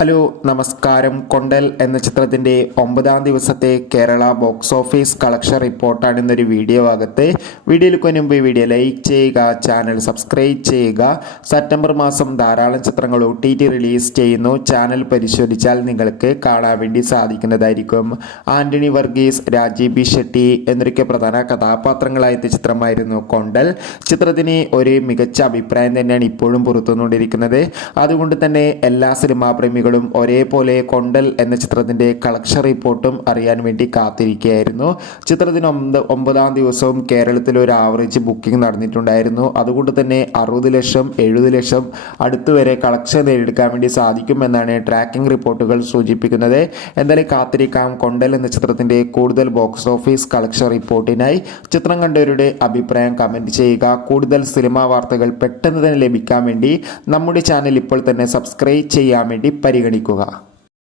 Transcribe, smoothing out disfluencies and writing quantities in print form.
Hello നമസ്കാരം. കൊണ്ടൽ എന്ന ചിത്രത്തിൻ്റെ 9ാം ദിവസത്തെ കേരള ബോക്സ് ഓഫീസ് കളക്ഷൻ റിപ്പോർട്ടാണ് ഇന്നൊരു വീഡിയോ ഭാഗത്ത്. വീഡിയോയിലേക്ക് മുൻപ് വീഡിയോ ലൈക്ക് ചെയ്യുക, ചാനൽ സബ്സ്ക്രൈബ് ചെയ്യുക. സെപ്റ്റംബർ മാസം ധാരാളം ചിത്രങ്ങൾ OTT റിലീസ് ചെയ്യുന്നു. ചാനൽ പരിശോധിച്ചാൽ നിങ്ങൾക്ക് കാണാൻ വേണ്ടി സാധിക്കുന്നതായിരിക്കും. ആന്റണി വർഗീസ്, രാജീവ് ബി ഷെട്ടി എന്നൊക്കെ പ്രധാന കഥാപാത്രങ്ങളായ ചിത്രമായിരുന്നു കൊണ്ടൽ. ചിത്രത്തിന് ഒരു മികച്ച അഭിപ്രായം തന്നെയാണ് ഇപ്പോഴും പുറത്തുവന്നുകൊണ്ടിരിക്കുന്നത്. അതുകൊണ്ട് തന്നെ എല്ലാ സിനിമാ പ്രേമികളും ഒരേപോലെ കൊണ്ടൽ എന്ന ചിത്രത്തിന്റെ കളക്ഷൻ റിപ്പോർട്ടും അറിയാൻ വേണ്ടി കാത്തിരിക്കുകയായിരുന്നു. ചിത്രത്തിന് 9ാം ദിവസവും കേരളത്തിൽ ഒരു ആവറേജ് ബുക്കിംഗ് നടന്നിട്ടുണ്ടായിരുന്നു. അതുകൊണ്ട് തന്നെ 60 ലക്ഷം 70 ലക്ഷം അടുത്തുവരെ കളക്ഷൻ നേടിയെടുക്കാൻ വേണ്ടി സാധിക്കുമെന്നാണ് ട്രാക്കിംഗ് റിപ്പോർട്ടുകൾ സൂചിപ്പിക്കുന്നത്. എന്തായാലും കാത്തിരിക്കാം കൊണ്ടൽ എന്ന ചിത്രത്തിന്റെ കൂടുതൽ ബോക്സ് ഓഫീസ് കളക്ഷൻ റിപ്പോർട്ടിനായി. ചിത്രം കണ്ടവരുടെ അഭിപ്രായം കമന്റ് ചെയ്യുക. കൂടുതൽ സിനിമാ വാർത്തകൾ പെട്ടെന്ന് തന്നെ ലഭിക്കാൻ വേണ്ടി നമ്മുടെ ചാനൽ ഇപ്പോൾ തന്നെ സബ്സ്ക്രൈബ് ചെയ്യാൻ വേണ്ടി പരിഗണിക്കുക.